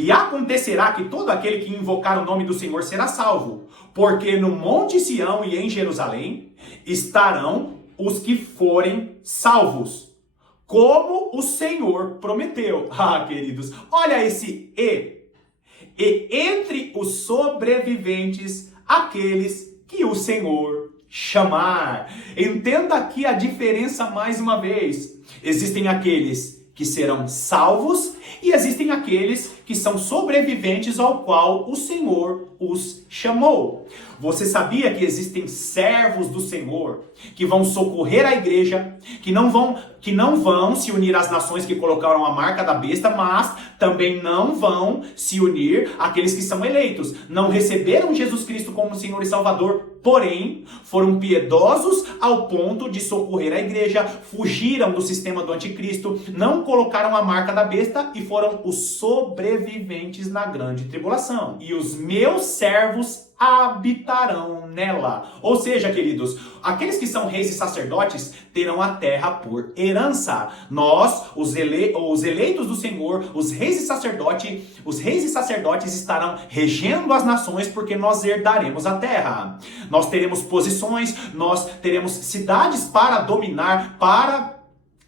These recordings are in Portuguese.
E acontecerá que todo aquele que invocar o nome do Senhor será salvo, porque no Monte Sião e em Jerusalém estarão os que forem salvos, como o Senhor prometeu. Ah, queridos, olha esse e. E entre os sobreviventes, aqueles que o Senhor chamar. Entenda aqui a diferença mais uma vez. Existem aqueles que serão salvos e existem aqueles que são sobreviventes ao qual o Senhor os chamou. Você sabia que existem servos do Senhor que vão socorrer a igreja, que não vão se unir às nações que colocaram a marca da besta, mas também não vão se unir àqueles que são eleitos. Não receberam Jesus Cristo como Senhor e Salvador, porém foram piedosos ao ponto de socorrer a igreja, fugiram do sistema do anticristo, não colocaram a marca da besta e foram os sobreviventes na grande tribulação. E os meus servos habitarão nela. Ou seja, queridos, aqueles que são reis e sacerdotes terão a terra por herança. Nós, os eleitos do Senhor, os reis e sacerdotes estarão regendo as nações porque nós herdaremos a terra. Nós teremos posições, nós teremos cidades para dominar, para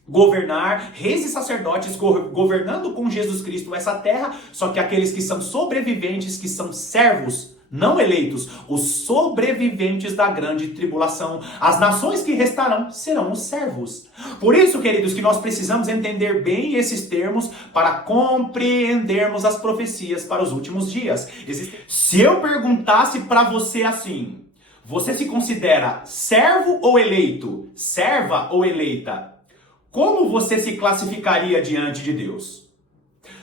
governar, reis e sacerdotes governando com Jesus Cristo essa terra, só que aqueles que são sobreviventes, que são servos, não eleitos, os sobreviventes da grande tribulação, as nações que restarão serão os servos. Por isso, queridos, que nós precisamos entender bem esses termos para compreendermos as profecias para os últimos dias. Se eu perguntasse para você assim, você se considera servo ou eleito? Serva ou eleita? Como você se classificaria diante de Deus?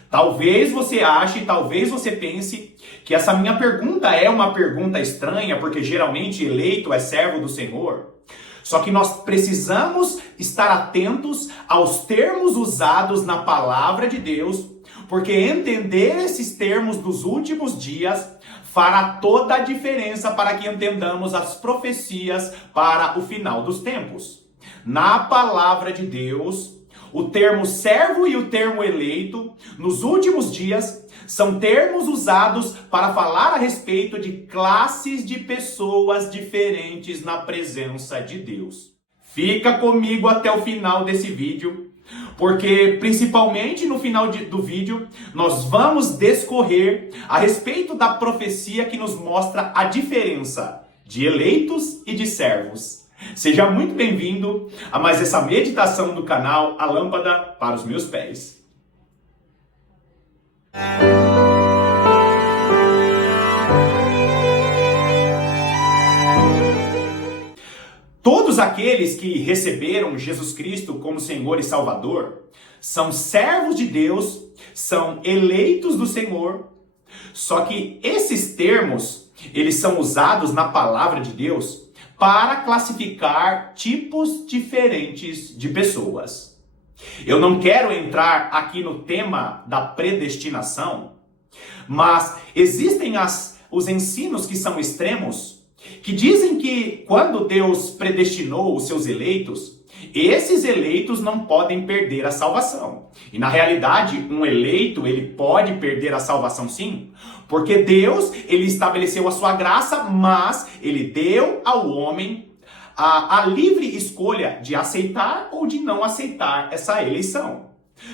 Talvez você ache, talvez você pense que essa minha pergunta é uma pergunta estranha, porque geralmente eleito é servo do Senhor. Só que nós precisamos estar atentos aos termos usados na palavra de Deus, porque entender esses termos dos últimos dias fará toda a diferença para que entendamos as profecias para o final dos tempos. Na palavra de Deus, o termo servo e o termo eleito, nos últimos dias, são termos usados para falar a respeito de classes de pessoas diferentes na presença de Deus. Fica comigo até o final desse vídeo, porque principalmente no final do vídeo, nós vamos discorrer a respeito da profecia que nos mostra a diferença de eleitos e de servos. Seja muito bem-vindo a mais essa meditação do canal A Lâmpada para os Meus Pés. Todos aqueles que receberam Jesus Cristo como Senhor e Salvador são servos de Deus, são eleitos do Senhor. Só que esses termos, eles são usados na palavra de Deus para classificar tipos diferentes de pessoas. Eu não quero entrar aqui no tema da predestinação, mas existem os ensinos que são extremos, que dizem que quando Deus predestinou os seus eleitos, esses eleitos não podem perder a salvação. E na realidade, um eleito, ele pode perder a salvação sim, porque Deus, ele estabeleceu a sua graça, mas ele deu ao homem a livre escolha de aceitar ou de não aceitar essa eleição.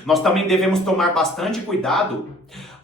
Nós também devemos tomar bastante cuidado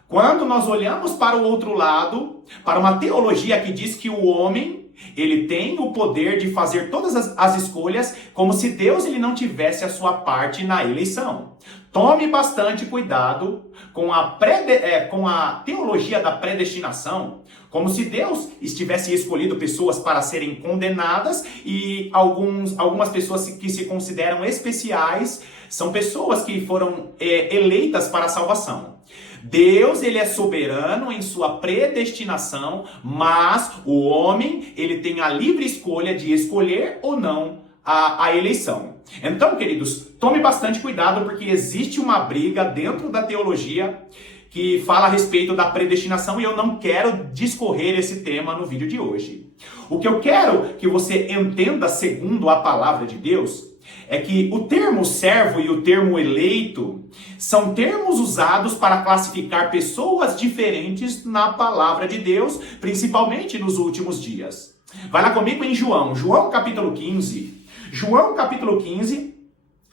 quando nós olhamos para o outro lado, para uma teologia que diz que o homem, ele tem o poder de fazer todas as escolhas como se Deus ele não tivesse a sua parte na eleição. Tome bastante cuidado com a teologia da predestinação, como se Deus estivesse escolhido pessoas para serem condenadas e algumas pessoas que se consideram especiais são pessoas que foram eleitas para a salvação. Deus, ele é soberano em sua predestinação, mas o homem, ele tem a livre escolha de escolher ou não a eleição. Então, queridos, tome bastante cuidado, porque existe uma briga dentro da teologia que fala a respeito da predestinação e eu não quero discorrer esse tema no vídeo de hoje. O que eu quero que você entenda segundo a palavra de Deus é que o termo servo e o termo eleito são termos usados para classificar pessoas diferentes na palavra de Deus, principalmente nos últimos dias. Vai lá comigo em João capítulo 15. João capítulo 15,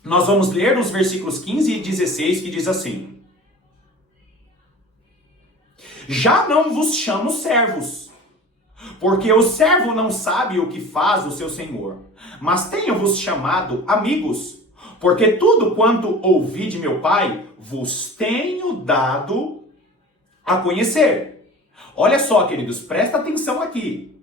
nós vamos ler nos versículos 15 e 16, que diz assim: Já não vos chamo servos, porque o servo não sabe o que faz o seu senhor, mas tenho-vos chamado amigos, porque tudo quanto ouvi de meu Pai, vos tenho dado a conhecer. Olha só, queridos, presta atenção aqui.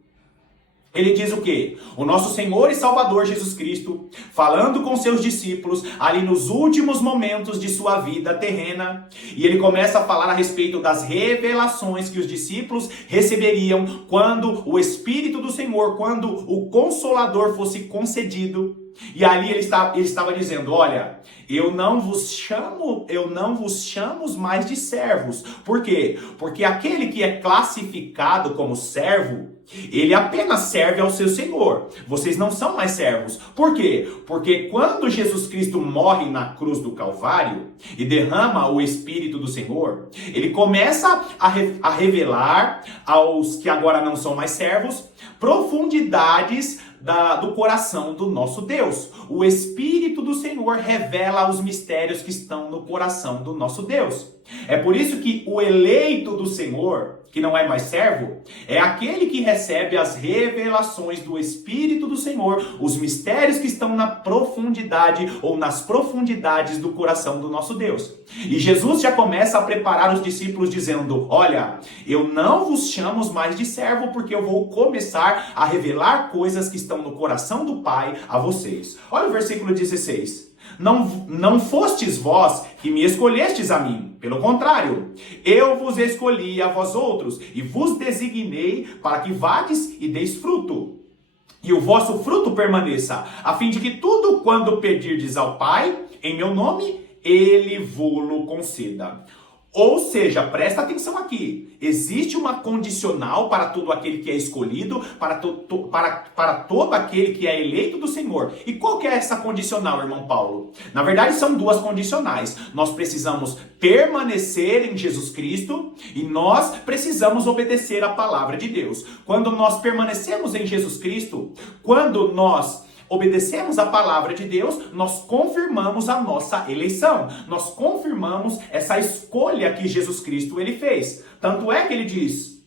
Ele diz o quê? O nosso Senhor e Salvador Jesus Cristo, falando com seus discípulos ali nos últimos momentos de sua vida terrena, e ele começa a falar a respeito das revelações que os discípulos receberiam quando o Espírito do Senhor, quando o Consolador fosse concedido. E ali ele estava dizendo: olha, eu não vos chamo mais de servos. Por quê? Porque aquele que é classificado como servo, ele apenas serve ao seu Senhor. Vocês não são mais servos. Por quê? Porque quando Jesus Cristo morre na cruz do Calvário e derrama o Espírito do Senhor, ele começa a revelar aos que agora não são mais servos profundidades do coração do nosso Deus. O Espírito do Senhor revela os mistérios que estão no coração do nosso Deus. É por isso que o eleito do Senhor, que não é mais servo, é aquele que recebe as revelações do Espírito do Senhor, os mistérios que estão na profundidade ou nas profundidades do coração do nosso Deus. E Jesus já começa a preparar os discípulos dizendo: olha, eu não vos chamo mais de servo, porque eu vou começar a revelar coisas que estão no coração do Pai a vocês. Olha o versículo 16. Não fostes vós que me escolhestes a mim. Pelo contrário, eu vos escolhi a vós outros e vos designei para que vades e deis fruto. E o vosso fruto permaneça, a fim de que tudo quando pedirdes ao Pai, em meu nome, Ele vô-lo conceda. Ou seja, presta atenção aqui, existe uma condicional para todo aquele que é escolhido, para todo aquele que é eleito do Senhor. E qual que é essa condicional, irmão Paulo? Na verdade, são duas condicionais. Nós precisamos permanecer em Jesus Cristo e nós precisamos obedecer à palavra de Deus. Quando nós permanecemos em Jesus Cristo, quando nós obedecemos a palavra de Deus, nós confirmamos a nossa eleição. Nós confirmamos essa escolha que Jesus Cristo ele fez. Tanto é que ele diz: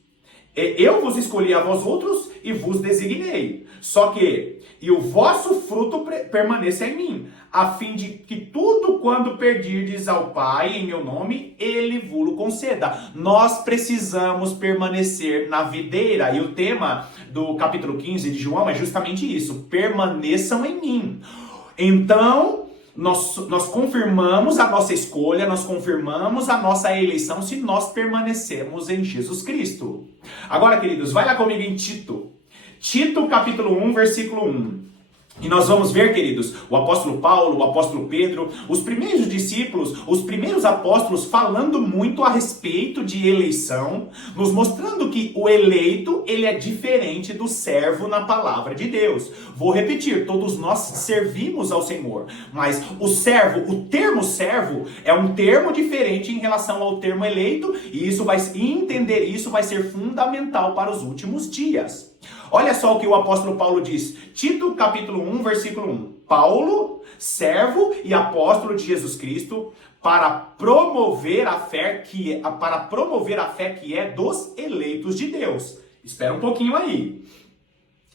eu vos escolhi a vós outros e vos designei. Só que, e o vosso fruto permaneça em mim, a fim de que tudo quando pedirdes ao Pai em meu nome, Ele vos conceda. Nós precisamos permanecer na videira. E o tema do capítulo 15 de João é justamente isso: permaneçam em mim. Então, nós confirmamos a nossa escolha, nós confirmamos a nossa eleição se nós permanecemos em Jesus Cristo. Agora, queridos, vai lá comigo em Tito. Tito, capítulo 1, versículo 1. E nós vamos ver, queridos, o apóstolo Paulo, o apóstolo Pedro, os primeiros discípulos, os primeiros apóstolos falando muito a respeito de eleição, nos mostrando que o eleito, ele é diferente do servo na palavra de Deus. Vou repetir, todos nós servimos ao Senhor, mas o termo servo é um termo diferente em relação ao termo eleito, e entender isso vai ser fundamental para os últimos dias. Olha só o que o apóstolo Paulo diz. Tito, capítulo 1, versículo 1. Paulo, servo e apóstolo de Jesus Cristo, para promover a fé que é dos eleitos de Deus. Espera um pouquinho aí.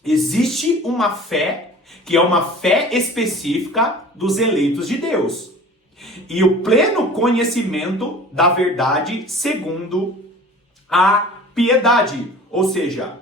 Existe uma fé que é uma fé específica dos eleitos de Deus. E o pleno conhecimento da verdade segundo a piedade. Ou seja,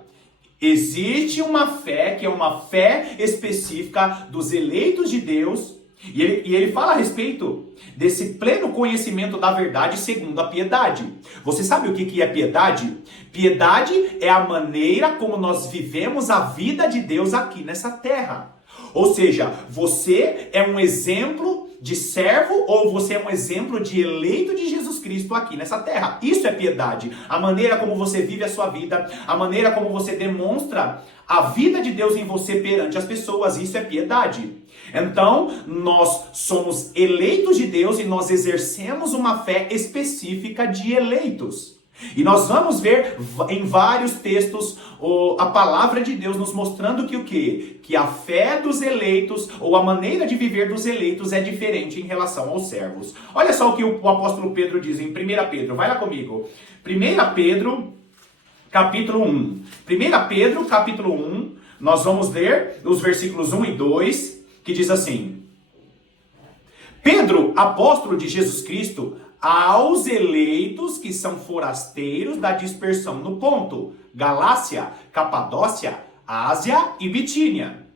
existe uma fé que é uma fé específica dos eleitos de Deus, e ele fala a respeito desse pleno conhecimento da verdade segundo a piedade. Você sabe o que é piedade? Piedade é a maneira como nós vivemos a vida de Deus aqui nessa terra. Ou seja, você é um exemplo de servo ou você é um exemplo de eleito de Jesus Cristo aqui nessa terra. Isso é piedade. A maneira como você vive a sua vida, a maneira como você demonstra a vida de Deus em você perante as pessoas, isso é piedade. Então, nós somos eleitos de Deus e nós exercemos uma fé específica de eleitos. E nós vamos ver em vários textos a palavra de Deus nos mostrando que o quê? Que a fé dos eleitos, ou a maneira de viver dos eleitos é diferente em relação aos servos. Olha só o que o apóstolo Pedro diz em 1 Pedro, vai lá comigo. 1 Pedro, capítulo 1. 1 Pedro, capítulo 1, nós vamos ler os versículos 1 e 2, que diz assim: Pedro, apóstolo de Jesus Cristo, aos eleitos que são forasteiros da dispersão no Ponto, Galácia, Capadócia, Ásia e Bitínia.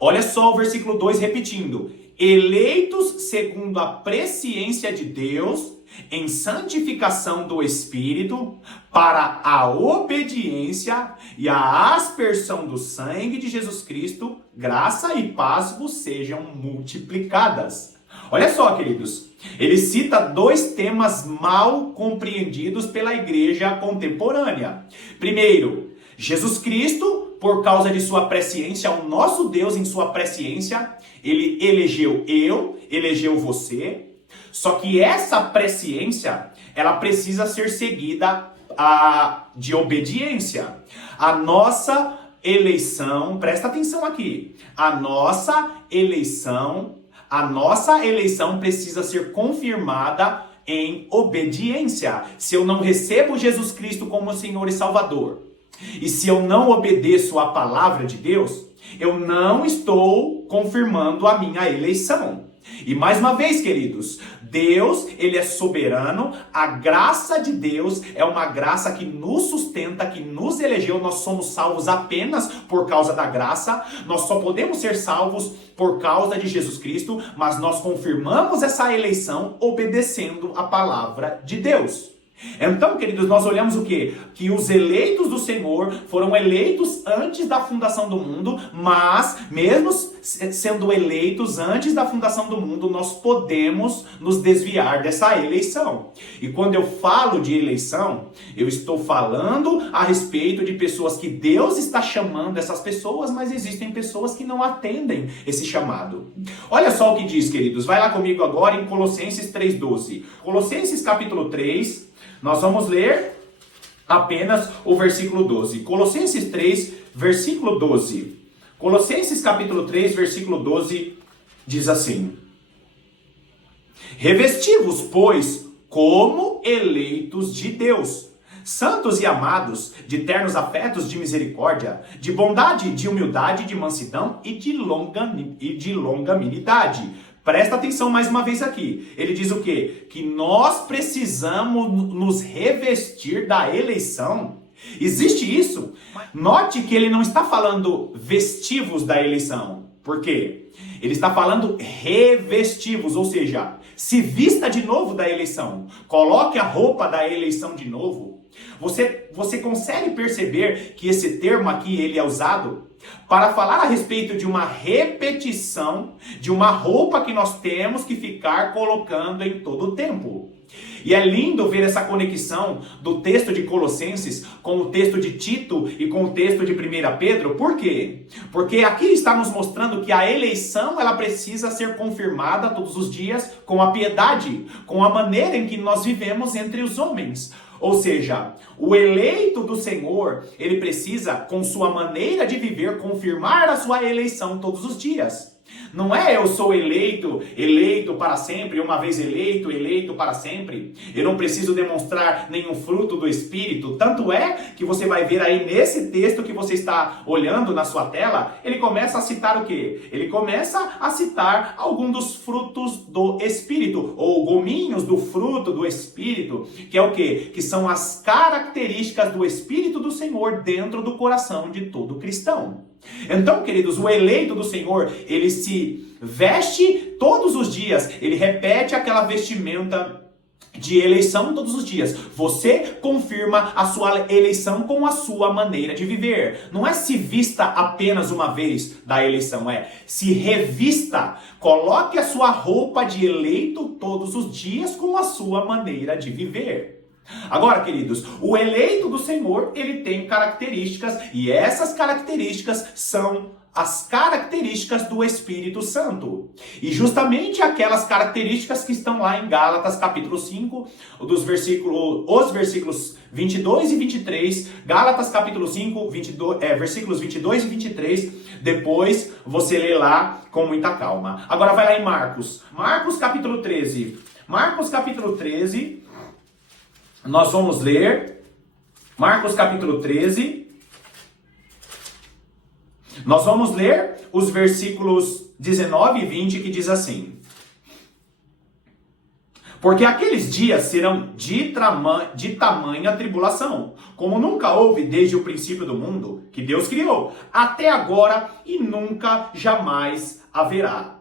Olha só o versículo 2 repetindo. Eleitos segundo a presciência de Deus, em santificação do Espírito, para a obediência e a aspersão do sangue de Jesus Cristo, graça e paz vos sejam multiplicadas. Olha só, queridos, ele cita dois temas mal compreendidos pela igreja contemporânea. Primeiro, Jesus Cristo, por causa de sua presciência, o nosso Deus em sua presciência, ele elegeu você. Só que essa presciência, ela precisa ser seguida de obediência. A nossa eleição, presta atenção aqui, a nossa eleição precisa ser confirmada em obediência. Se eu não recebo Jesus Cristo como Senhor e Salvador, e se eu não obedeço à palavra de Deus, eu não estou confirmando a minha eleição. E mais uma vez, queridos, Deus, ele é soberano, a graça de Deus é uma graça que nos sustenta, que nos elegeu, nós somos salvos apenas por causa da graça, nós só podemos ser salvos por causa de Jesus Cristo, mas nós confirmamos essa eleição obedecendo a palavra de Deus. Então, queridos, nós olhamos o quê? Que os eleitos do Senhor foram eleitos antes da fundação do mundo, mas mesmo sendo eleitos antes da fundação do mundo, nós podemos nos desviar dessa eleição. E quando eu falo de eleição, eu estou falando a respeito de pessoas que Deus está chamando essas pessoas, mas existem pessoas que não atendem esse chamado. Olha só o que diz, queridos. Vai lá comigo agora em Colossenses 3:12. Colossenses capítulo 3, nós vamos ler apenas o versículo 12. Colossenses 3, versículo 12. Colossenses capítulo 3, versículo 12, diz assim: Revesti-vos, pois, como eleitos de Deus, santos e amados, de ternos afetos de misericórdia, de bondade, de humildade, de mansidão e de longanimidade. Presta atenção mais uma vez aqui. Ele diz o quê? Que nós precisamos nos revestir da eleição. Existe isso? Note que ele não está falando vestivos da eleição. Por quê? Ele está falando revestivos, ou seja, se vista de novo da eleição. Coloque a roupa da eleição de novo. Você consegue perceber que esse termo aqui ele é usado para falar a respeito de uma repetição de uma roupa que nós temos que ficar colocando em todo o tempo. E é lindo ver essa conexão do texto de Colossenses com o texto de Tito e com o texto de 1 Pedro. Por quê? Porque aqui está nos mostrando que a eleição ela precisa ser confirmada todos os dias com a piedade, com a maneira em que nós vivemos entre os homens. Ou seja, o eleito do Senhor, ele precisa, com sua maneira de viver, confirmar a sua eleição todos os dias. Não é eu sou eleito para sempre, uma vez eleito para sempre. Eu não preciso demonstrar nenhum fruto do Espírito. Tanto é que você vai ver aí nesse texto que você está olhando na sua tela, ele começa a citar o quê? Ele começa a citar algum dos frutos do Espírito, ou gominhos do fruto do Espírito, que é o quê? Que são as características do Espírito do Senhor dentro do coração de todo cristão. Então, queridos, o eleito do Senhor, ele se veste todos os dias, ele repete aquela vestimenta de eleição todos os dias. Você confirma a sua eleição com a sua maneira de viver. Não é se vista apenas uma vez da eleição, é se revista. Coloque a sua roupa de eleito todos os dias com a sua maneira de viver. Agora, queridos, o eleito do Senhor, ele tem características e essas características são as características do Espírito Santo. E justamente aquelas características que estão lá em Gálatas capítulo 5, os versículos 22 e 23, Gálatas capítulo 5, versículos 22 e 23, depois você lê lá com muita calma. Agora vai lá em Marcos capítulo 13. Marcos capítulo 13, nós vamos ler, Marcos capítulo 13, nós vamos ler os versículos 19 e 20 que diz assim: porque aqueles dias serão de tamanha tribulação, como nunca houve desde o princípio do mundo, que Deus criou, até agora e nunca jamais haverá.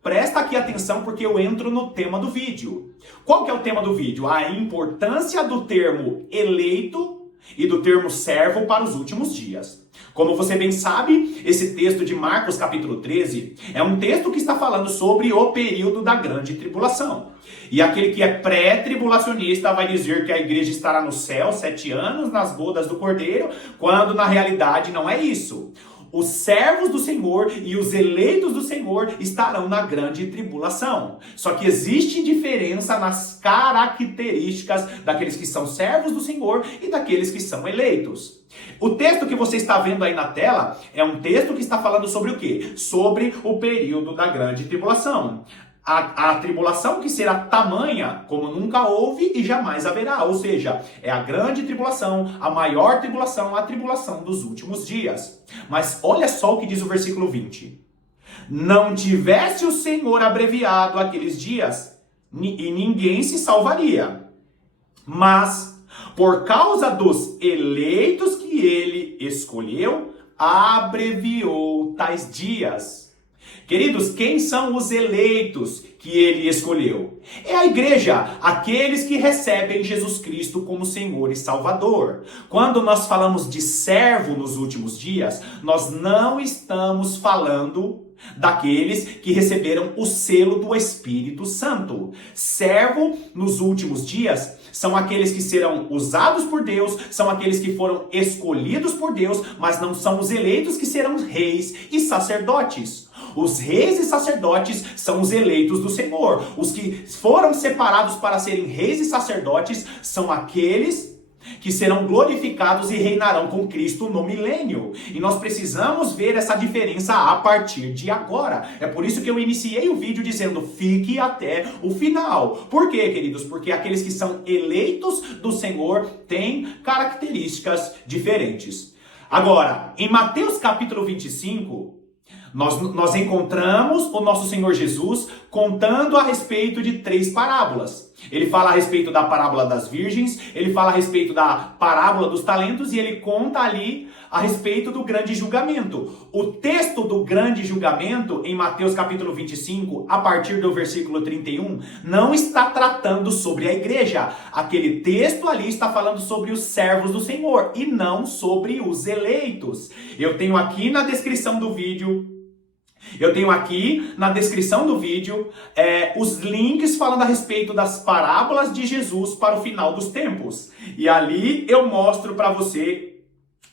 Presta aqui atenção porque eu entro no tema do vídeo. Qual que é o tema do vídeo? A importância do termo eleito e do termo servo para os últimos dias. Como você bem sabe, esse texto de Marcos capítulo 13 é um texto que está falando sobre o período da grande tribulação. E aquele que é pré-tribulacionista vai dizer que a igreja estará no céu 7 anos nas bodas do Cordeiro, quando na realidade não é isso. Os servos do Senhor e os eleitos do Senhor estarão na grande tribulação. Só que existe diferença nas características daqueles que são servos do Senhor e daqueles que são eleitos. O texto que você está vendo aí na tela é um texto que está falando sobre o quê? Sobre o período da grande tribulação. A tribulação que será tamanha como nunca houve e jamais haverá. Ou seja, é a grande tribulação, a maior tribulação, a tribulação dos últimos dias. Mas olha só o que diz o versículo 20. Não tivesse o Senhor abreviado aqueles dias, e ninguém se salvaria. Mas, por causa dos eleitos que ele escolheu, abreviou tais dias. Queridos, quem são os eleitos que ele escolheu? É a igreja, aqueles que recebem Jesus Cristo como Senhor e Salvador. Quando nós falamos de servo nos últimos dias, nós não estamos falando daqueles que receberam o selo do Espírito Santo. Servo nos últimos dias são aqueles que serão usados por Deus, são aqueles que foram escolhidos por Deus, mas não são os eleitos que serão reis e sacerdotes. Os reis e sacerdotes são os eleitos do Senhor. Os que foram separados para serem reis e sacerdotes são aqueles que serão glorificados e reinarão com Cristo no milênio. E nós precisamos ver essa diferença a partir de agora. É por isso que eu iniciei o vídeo dizendo, fique até o final. Por quê, queridos? Porque aqueles que são eleitos do Senhor têm características diferentes. Agora, em Mateus capítulo 25... Nós encontramos o nosso Senhor Jesus contando a respeito de 3 parábolas. Ele fala a respeito da parábola das virgens, ele fala a respeito da parábola dos talentos e ele conta ali a respeito do grande julgamento. O texto do grande julgamento, em Mateus capítulo 25, a partir do versículo 31, não está tratando sobre a igreja. Aquele texto ali está falando sobre os servos do Senhor e não sobre os eleitos. Eu tenho aqui na descrição do vídeo os links falando a respeito das parábolas de Jesus para o final dos tempos. E ali eu mostro para você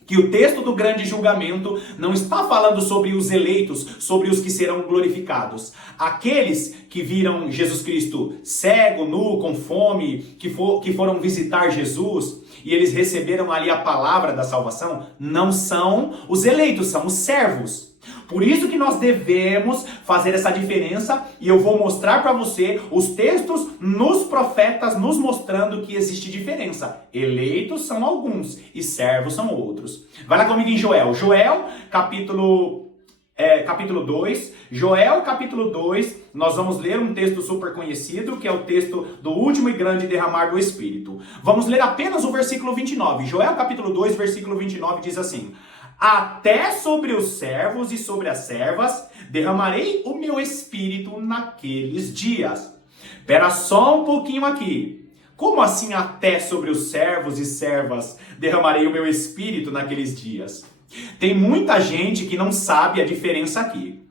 que o texto do grande julgamento não está falando sobre os eleitos, sobre os que serão glorificados. Aqueles que viram Jesus Cristo cego, nu, com fome, que foram visitar Jesus e eles receberam ali a palavra da salvação, não são os eleitos, são os servos. Por isso que nós devemos fazer essa diferença e eu vou mostrar para você os textos nos profetas nos mostrando que existe diferença. Eleitos são alguns e servos são outros. Vai lá comigo em Joel. Joel, capítulo 2. Joel, capítulo 2, nós vamos ler um texto super conhecido, que é o texto do último e grande derramar do Espírito. Vamos ler apenas o versículo 29. Joel, capítulo 2, versículo 29 diz assim: até sobre os servos e sobre as servas derramarei o meu espírito naqueles dias. Espera só um pouquinho aqui. Como assim até sobre os servos e servas derramarei o meu espírito naqueles dias? Tem muita gente que não sabe a diferença aqui.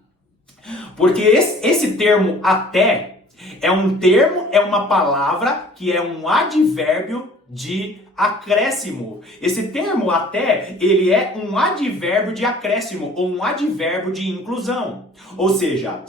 Porque esse termo até é um termo, é uma palavra que é um advérbio de acréscimo. Esse termo até, ele é um advérbio de acréscimo ou um advérbio de inclusão. Ou seja,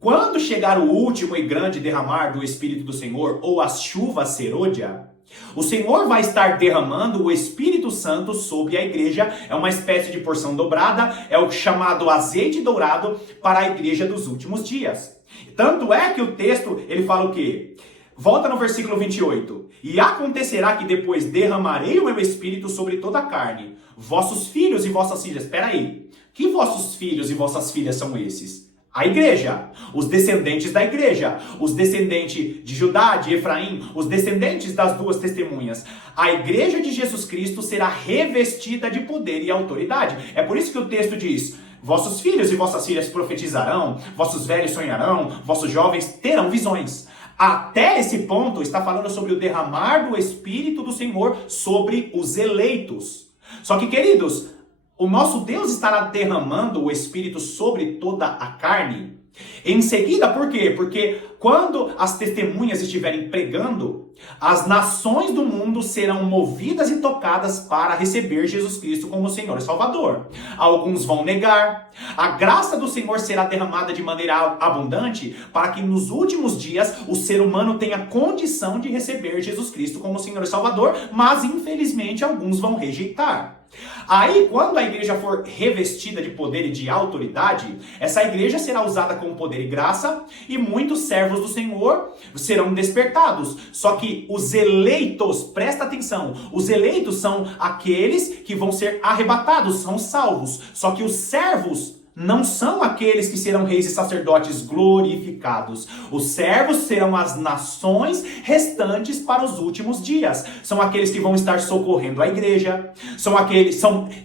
quando chegar o último e grande derramar do Espírito do Senhor, ou as chuvas serôdia, o Senhor vai estar derramando o Espírito Santo sobre a igreja. É uma espécie de porção dobrada, é o chamado azeite dourado para a igreja dos últimos dias. Tanto é que o texto, ele fala o quê? Volta no versículo 28. E acontecerá que depois derramarei o meu Espírito sobre toda a carne. Vossos filhos e vossas filhas. Espera aí. Que vossos filhos e vossas filhas são esses? A igreja, os descendentes da igreja, os descendentes de Judá, de Efraim, os descendentes das duas testemunhas. A igreja de Jesus Cristo será revestida de poder e autoridade. É por isso que o texto diz: vossos filhos e vossas filhas profetizarão, vossos velhos sonharão, vossos jovens terão visões. Até esse ponto está falando sobre o derramar do Espírito do Senhor sobre os eleitos. Só que, queridos, o nosso Deus estará derramando o Espírito sobre toda a carne. Em seguida, por quê? Porque quando as testemunhas estiverem pregando, as nações do mundo serão movidas e tocadas para receber Jesus Cristo como Senhor e Salvador. Alguns vão negar. A graça do Senhor será derramada de maneira abundante para que nos últimos dias o ser humano tenha condição de receber Jesus Cristo como Senhor e Salvador, mas infelizmente alguns vão rejeitar. Aí, quando a igreja for revestida de poder e de autoridade, essa igreja será usada com poder e graça, e muitos servos do Senhor serão despertados. Só que os eleitos, presta atenção, os eleitos são aqueles que vão ser arrebatados, são salvos. Só que os servos não são aqueles que serão reis e sacerdotes glorificados. Os servos serão as nações restantes para os últimos dias. São aqueles que vão estar socorrendo a igreja.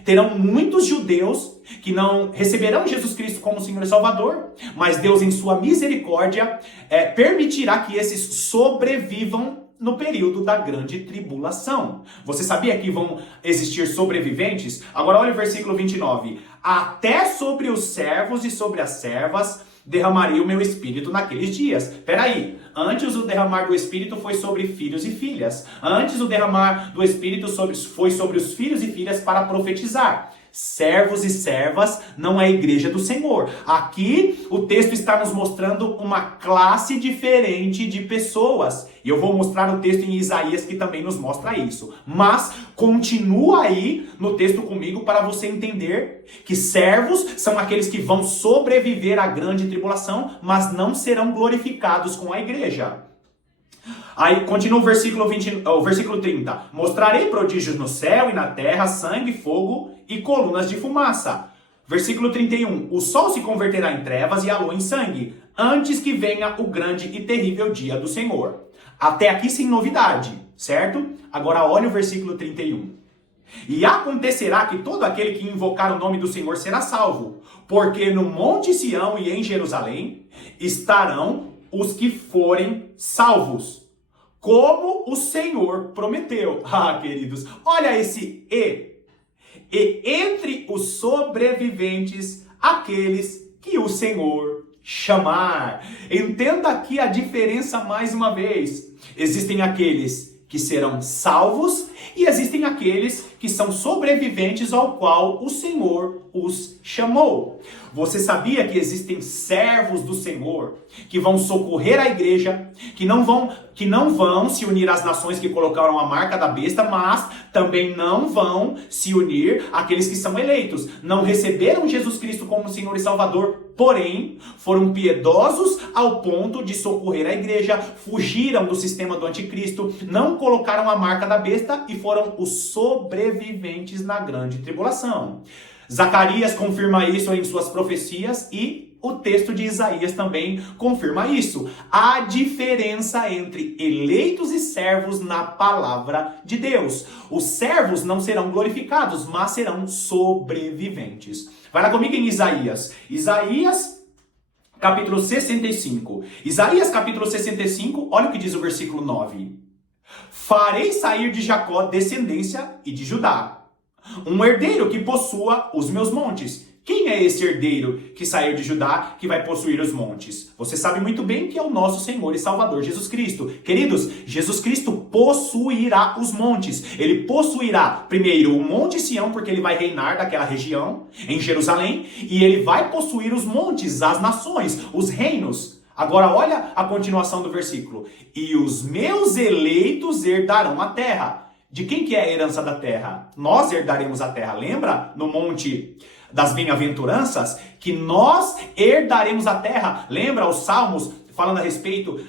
Terão muitos judeus que não receberão Jesus Cristo como Senhor e Salvador, mas Deus, em sua misericórdia, permitirá que esses sobrevivam no período da grande tribulação. Você sabia que vão existir sobreviventes? Agora olha o versículo 29. Até sobre os servos e sobre as servas derramarei o meu Espírito naqueles dias. Peraí, antes o derramar do Espírito foi sobre filhos e filhas. Antes o derramar do Espírito foi sobre os filhos e filhas para profetizar. Servos e servas não é a igreja do Senhor. Aqui o texto está nos mostrando uma classe diferente de pessoas. E eu vou mostrar o texto em Isaías que também nos mostra isso. Mas continua aí no texto comigo para você entender que servos são aqueles que vão sobreviver à grande tribulação, mas não serão glorificados com a igreja. Aí continua o versículo 30. Mostrarei prodígios no céu e na terra, sangue, fogo e colunas de fumaça. Versículo 31. O sol se converterá em trevas e a lua em sangue, antes que venha o grande e terrível dia do Senhor. Até aqui sem novidade, certo? Agora olha o versículo 31. E acontecerá que todo aquele que invocar o nome do Senhor será salvo, porque no Monte Sião e em Jerusalém estarão os que forem salvos, como o Senhor prometeu. Ah, queridos, olha esse e. E entre os sobreviventes, aqueles que o Senhor chamar. Entenda aqui a diferença mais uma vez. Existem aqueles que serão salvos e existem aqueles que são sobreviventes ao qual o Senhor os chamou. Você sabia que existem servos do Senhor que vão socorrer a igreja, que não vão se unir às nações que colocaram a marca da besta, mas também não vão se unir àqueles que são eleitos. Não receberam Jesus Cristo como Senhor e Salvador, porém foram piedosos ao ponto de socorrer a igreja, fugiram do sistema do anticristo, não colocaram a marca da besta e foram os sobreviventes na grande tribulação. Zacarias confirma isso em suas profecias e o texto de Isaías também confirma isso. A diferença entre eleitos e servos na palavra de Deus. Os servos não serão glorificados, mas serão sobreviventes. Vai lá comigo em Isaías. Isaías, capítulo 65. Isaías, capítulo 65, olha o que diz o versículo 9. Farei sair de Jacó descendência e de Judá um herdeiro que possua os meus montes, Quem é esse herdeiro que saiu de Judá, que vai possuir os montes? Você sabe muito bem que é o nosso Senhor e Salvador Jesus Cristo. Queridos, Jesus Cristo possuirá os montes. Ele possuirá, primeiro, o Monte Sião, porque ele vai reinar daquela região, em Jerusalém, e ele vai possuir os montes, as nações, os reinos. Agora olha a continuação do versículo. E os meus eleitos herdarão a terra. De quem que é a herança da terra? Nós herdaremos a terra. Lembra no monte das bem-aventuranças que nós herdaremos a terra? Lembra os salmos falando a respeito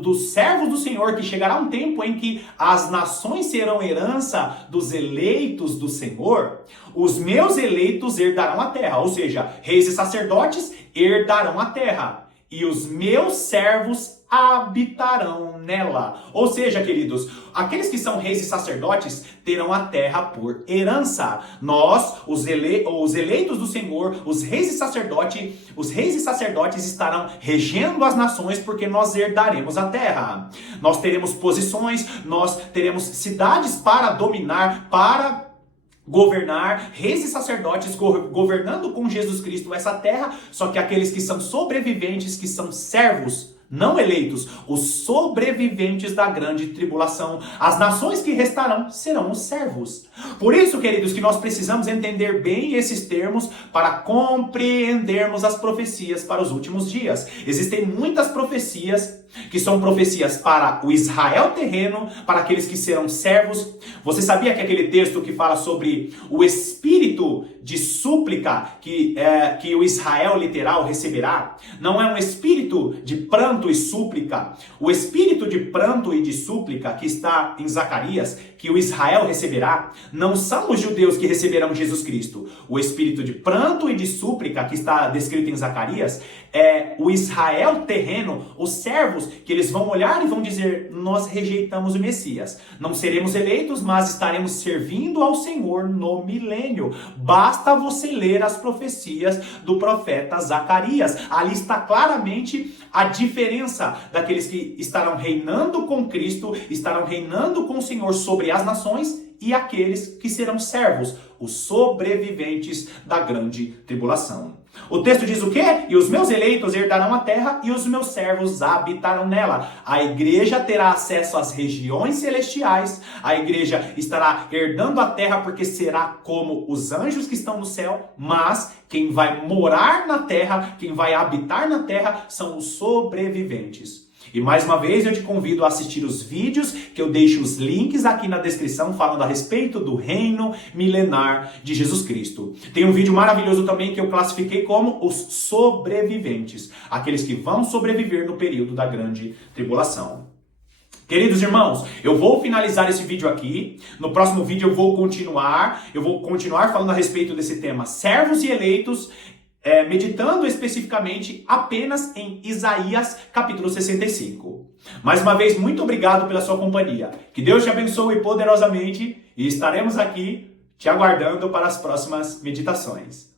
dos servos do Senhor, que chegará um tempo em que as nações serão herança dos eleitos do Senhor? Os meus eleitos herdarão a terra, ou seja, reis e sacerdotes herdarão a terra. E os meus servos habitarão nela. Ou seja, queridos, aqueles que são reis e sacerdotes terão a terra por herança. Nós, os eleitos do Senhor, os reis e sacerdotes estarão regendo as nações, porque nós herdaremos a terra. Nós teremos posições, nós teremos cidades para dominar, para governar, reis e sacerdotes governando com Jesus Cristo essa terra, só que aqueles que são sobreviventes, que são servos, não eleitos, os sobreviventes da grande tribulação, as nações que restarão serão os servos. Por isso, queridos, que nós precisamos entender bem esses termos para compreendermos as profecias para os últimos dias. Existem muitas profecias que são profecias para o Israel terreno, para aqueles que serão servos. Você sabia que aquele texto que fala sobre o espírito de súplica que o Israel literal receberá, não é um espírito de pranto e súplica. O espírito de pranto e de súplica que está em Zacarias, que o Israel receberá, não são os judeus que receberão Jesus Cristo. O espírito de pranto e de súplica que está descrito em Zacarias é o Israel terreno, os servos, que eles vão olhar e vão dizer: nós rejeitamos o Messias. Não seremos eleitos, mas estaremos servindo ao Senhor no milênio. Basta você ler as profecias do profeta Zacarias. Ali está claramente a diferença daqueles que estarão reinando com Cristo, estarão reinando com o Senhor sobre as nações, e aqueles que serão servos, os sobreviventes da grande tribulação. O texto diz o quê? E os meus eleitos herdarão a terra e os meus servos habitarão nela. A igreja terá acesso às regiões celestiais, a igreja estará herdando a terra porque será como os anjos que estão no céu, mas quem vai morar na terra, quem vai habitar na terra são os sobreviventes. E mais uma vez eu te convido a assistir os vídeos, que eu deixo os links aqui na descrição, falando a respeito do reino milenar de Jesus Cristo. Tem um vídeo maravilhoso também que eu classifiquei como os sobreviventes, aqueles que vão sobreviver no período da grande tribulação. Queridos irmãos, eu vou finalizar esse vídeo aqui. No próximo vídeo eu vou continuar falando a respeito desse tema, servos e eleitos, meditando especificamente apenas em Isaías capítulo 65. Mais uma vez, muito obrigado pela sua companhia. Que Deus te abençoe poderosamente e estaremos aqui te aguardando para as próximas meditações.